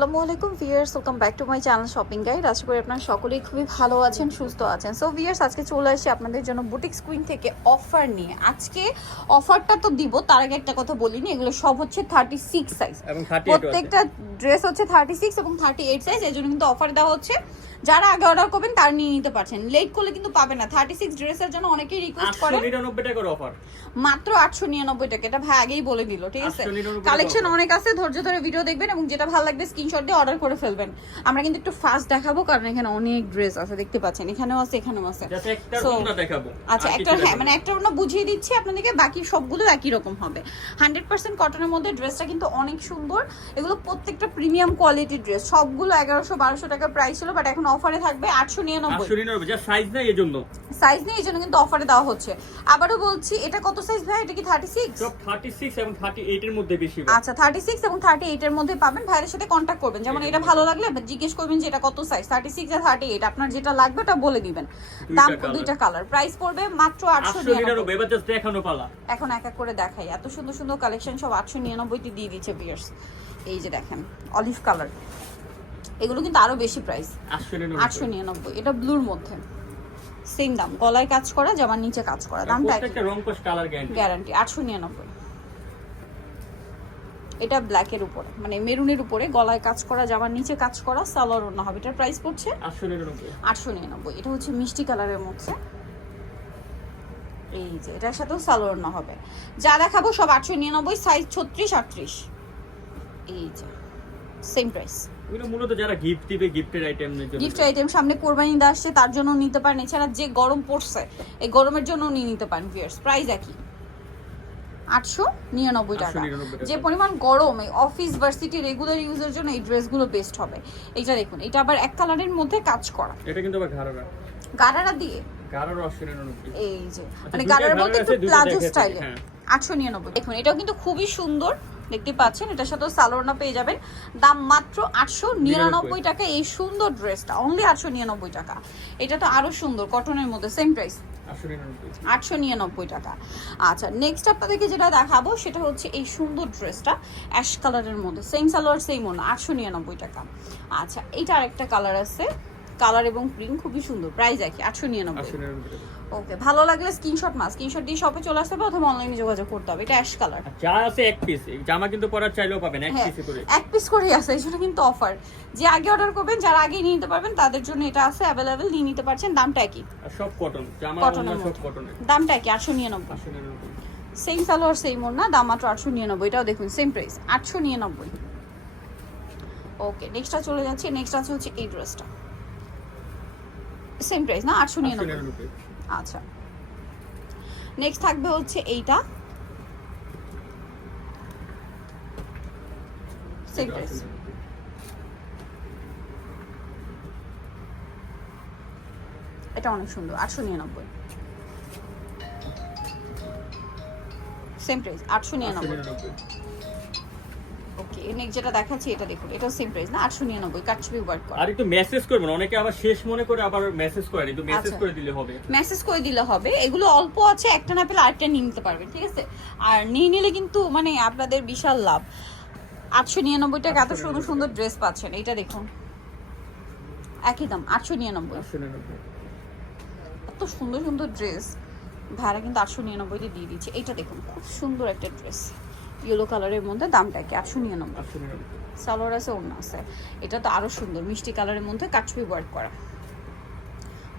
আসসালামু আলাইকুম viewers welcome back to my channel shopping guide আশা করি আপনারা সকলেই খুবই ভালো আছেন সুস্থ আছেন। সো ভিয়ার্স আজকে চলে আসছি আপনাদের জন্য বুটিক স্কুইন থেকে অফার নিয়ে। আজকে অফারটা তো দিব তার আগে একটা কথা বলিনি এগুলো সব হচ্ছে থার্টি সিক্স সাইজ প্রত্যেকটা ড্রেস হচ্ছে থার্টি সিক্স এবং থার্টি এইট সাইজ এর জন্য কিন্তু অফার দেওয়া হচ্ছে। যারা আগে অর্ডার করবেন তার নিয়ে নিতে পারছেন। লেট করলে কিন্তু পাবেন না। থার্টি সিক্স ড্রেসের জন্য অনেকেই রিকোয়েস্ট করে। মাত্র আটশো নিরানব্বই টাকা। এটা ভাই আগেই বলে দিল ঠিক আছে? 899 কালেকশন অনেক আছে ধৈর্য ধরে ভিডিও দেখবেন এবং যেটা ভালো লাগবে স্ক্রিনশট দিয়ে অর্ডার করে ফেলবেন। আমরা কিন্তু একটু ফাস্ট দেখাবো কারণ এখানে অনেক ড্রেস আছে দেখতে পাচ্ছেন। এখানেও আছে এখানেও আছে। আচ্ছা একটা হ্যাঁ মানে একটা ওনা বুঝিয়ে দিচ্ছি আপনাদেরকে বাকি সবগুলো একই রকম হবে। হান্ড্রেড পার্সেন্ট কটনের মধ্যে ড্রেসটা কিন্তু অনেক সুন্দর। এগুলো প্রত্যেকটা প্রিমিয়াম কোয়ালিটির ড্রেস সবগুলো এগারোশো বারোশো টাকা প্রাইস ছিল বাট এখন অফারে থাকবে আটশো নিরানব্বই। সাইজ নাই এই জন্য সাইজ নেই এই জন্য কিন্তু অফারে দেওয়া হচ্ছে। আবারও বলছি এটা কত সাইজ ভাই? এটা কি থার্টি সিক্স থার্টি সিক্স এবং থার্টি এইট এর মধ্যে বেশি আচ্ছা থার্টি সিক্স এবং থার্টি এইট এর মধ্যে পাবেন। ভাইয়ের সাথে কন্ট্যাক্ট করবেন। যেমন এটা ভালো লাগলে জিজ্ঞেস করবেন যে এটা কত সাইজ থার্টি সিক্স আর থার্টি এইট আপনার যেটা লাগবে ওটা বলে দিবেন। দাম দুইটা কালার প্রাইস পড়বে মাত্র আটশো এখন এক এক করে দেখাই। এত সুন্দর সুন্দর কালেকশন সব আটশো নিরানব্বইতে দিয়ে দিচ্ছে বিয়ার্স এই যে দেখেন অলিভ কালার এগুলো কিন্তু আরও বেশি প্রাইস আটশো নিরানব্বই। এটা ব্লুর মধ্যে। সেম দাম। গলায় কাজ করা জামার নিচে কাজ করা। দামটা গ্যারান্টি আটশো নিরানব্বই। এটা ব্ল্যাকের উপরে মানে মেরুনের উপরে গলায় কাজ করা জামার নিচে কাজ করা সালোয়ার অন্য হবে। এটার প্রাইস পড়ছে আটশো নিরানব্বই। এটা হচ্ছে মিষ্টি কালারের মধ্যে। এই যে এটার সাথেও সালোয়ার অন্য হবে। যা দেখাবো সব আটশো নিরানব্বই সাইজ ছত্রিশ আটত্রিশ। এই যে সেম প্রাইস মূলত যারা গিফট দিবে গিফটের আইটেম গিফট আইটেম সামনে কোরবানি ঈদ আসছে তার জন্য নিতে পারেন। এছাড়া যে গরম পড়ছে এই গরমের জন্য নিয়ে নিতে পারেন ভিয়ার্স প্রাইস একই। আটশো নিরানব্বই টাকা। যে পরিমাণ গরম এই অফিস ভার্সিটি রেগুলার ইউজের জন্য এই ড্রেসগুলো বেস্ট হবে। এটা দেখুন এটা আবার এক কালারের মধ্যে কাজ করা। এটা কিন্তু আবার দিয়ে? ঘাড়ার আটশো নিরানব্বই। এই যে মানে দুইটা গাড়ার মধ্যে একটু প্লাজো স্টাইলে হ্যাঁ। আটশো নিরানব্বই। দেখুন এটাও কিন্তু খুবই সুন্দর। দেখতে পাচ্ছেন এটার সাথে সালোয়ারনা পেয়ে যাবেন। দাম মাত্র আটশো নিরানব্বই টাকা এই সুন্দর ড্রেসটা অনলি আটশো নিরানব্বই টাকা। এটা তো আরও সুন্দর কটনের মধ্যে সেম প্রাইস আটশো নিরানব্বই। টাকা। আচ্ছা নেক্সট আপনাদেরকে যেটা দেখাবো সেটা হচ্ছে এই সুন্দর ড্রেসটা অ্যাশ কালারের মধ্যে। সেম সালোয়ার সেম ওনা আটশো নিরানব্বই টাকা। আচ্ছা এইটা আরেকটা কালার আছে। কালার এবং প্রিন্ট খুবই সুন্দর প্রাইস একই আটশো নিরানব্বই। ওকে ভালো লাগলে স্ক্রিনশট মাস স্ক্রিনশট দিয়ে শপে চলে আসতে হবে অথবা অনলাইনে যোগাযোগ করতে হবে এটা অ্যাশ কালার যা আছে এক পিস জামা কিন্তু পরার চাইলেও পাবেন এক হ্যাঁ পিসে করে। এক পিস করেই আছে এই জন্য কিন্তু অফার যে আগে অর্ডার করবেন যারা আগে নিয়ে নিতে পারবেন তাদের জন্য এটা আছে অ্যাভেলেবেল নিয়ে নিতে পারছেন দামটা একই। সব কটন জামা সব। কটনের দামটা একই আটশো নিরানব্বই। আটশো নিরানব্বই। সেম সালোয়ার সেম ওর না দাম মাত্র আটশো নিরানব্বই এটাও দেখুন সেম প্রাইস আটশো নিরানব্বই। ওকে নেক্সটটা চলে যাচ্ছে নেক্সট আছে হচ্ছে এই ড্রেসটা সেম প্রাইস না? আটশো নিরানব্বই। আচ্ছা। নেক্সট থাকবে হচ্ছে এইটা। সেম এটা প্রাইস এটা অনেক সুন্দর আটশো নিরানব্বই। সেম প্রাইস আটশো নিরানব্বই। ওকে নেক্সট যেটা দেখাচ্ছি এটা দেখুন। এটাও সেম প্রাইস না? আটশো নিরানব্বই কাটছবি ওয়ার্ক করা। আর একটু মেসেজ করবেন। অনেকে আবার শেষ মনে করে আবার মেসেজ করে একটু মেসেজ আচ্ছা। করে দিলে হবে। মেসেজ করে দিলে হবে। এগুলো অল্প আছে একটা না পেলে আরেকটা নিয়ে নিতে পারবেন ঠিক আছে? আর নিয়ে নিলে কিন্তু মানে আপনাদের বিশাল লাভ। আটশো নিরানব্বই টাকা এত সুন্দর সুন্দর ড্রেস পাচ্ছেন। এটা দেখুন। একই দাম আটশো নিরানব্বই। আটশো নিরানব্বই। এত সুন্দর সুন্দর ড্রেস ভাড়া কিন্তু আটশো নিরানব্বইতে দিয়ে দিচ্ছে। এটা দেখুন খুব সুন্দর একটা ড্রেস ইয়েলো কালারের মধ্যে দামটা কি আটশো নিরানব্বই। সালোয়ার আছে ওড়না আছে। এটা তো আরও সুন্দর মিষ্টি কালারের মধ্যে কাটছবি ওয়ার্ক করা।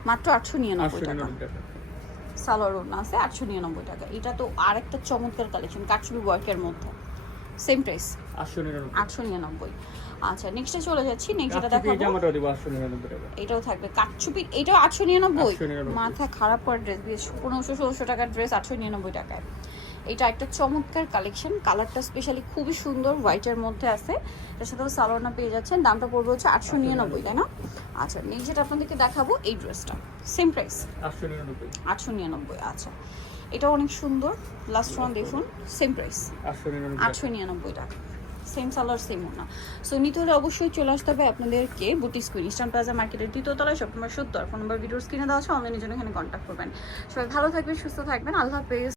মাত্র আটশো নিরানব্বই টাকা। সালোয়ার ওড়না আছে আটশো নিরানব্বই টাকা। এটা তো আরেকটা চমৎকার কালেকশন কাটছবি ওয়ার্কের মধ্যে। সেম প্রাইস আটশো নিরানব্বই। আচ্ছা নেক্সটে চলে যাচ্ছি নেক্সট কাচ্চি দেখাবো। এটাও থাকবে। কাটছুপি এটাও আটশো নিরানব্বই? 899 মাথা খারাপ করা ড্রেস পনেরোশো ষোলোশো টাকার ড্রেস আটশো নিরানব্বই টাকায়। এটা একটা চমৎকার কালেকশন কালারটা স্পেশালি খুবই সুন্দর হোয়াইটের মধ্যে আছে। এটার সাথেও সালোয়ারনা পেয়ে যাচ্ছেন। দামটা পড়বে হচ্ছে আটশো নিরানব্বই তাই না? আচ্ছা নেক্সট যেটা আপনাদেরকে দেখাবো এই ড্রেসটা সেম প্রাইস আটশো নিরানব্বই। আচ্ছা। এটা অনেক সুন্দর। লাস্ট ওয়ান দেখুন সেম প্রাইস আটশো নিরানব্বই টাকা। সেম সালোয়ার সেম ওনা সো নিতে হলে অবশ্যই চলে আসতে হবে আপনাদেরকে বুটিক স্কুইন ইস্টার্ন প্লাজা মার্কেটের দ্বিতীয় তলায় সব নম্বর সত্তর। ফোন নম্বর ভিডিওর স্ক্রিনে দেওয়া আছে অনলাইনের জন্য এখানে কন্ট্যাক্ট করবেন। সবাই ভালো থাকবেন সুস্থ থাকবেন। আল্লাহ হাফেজ।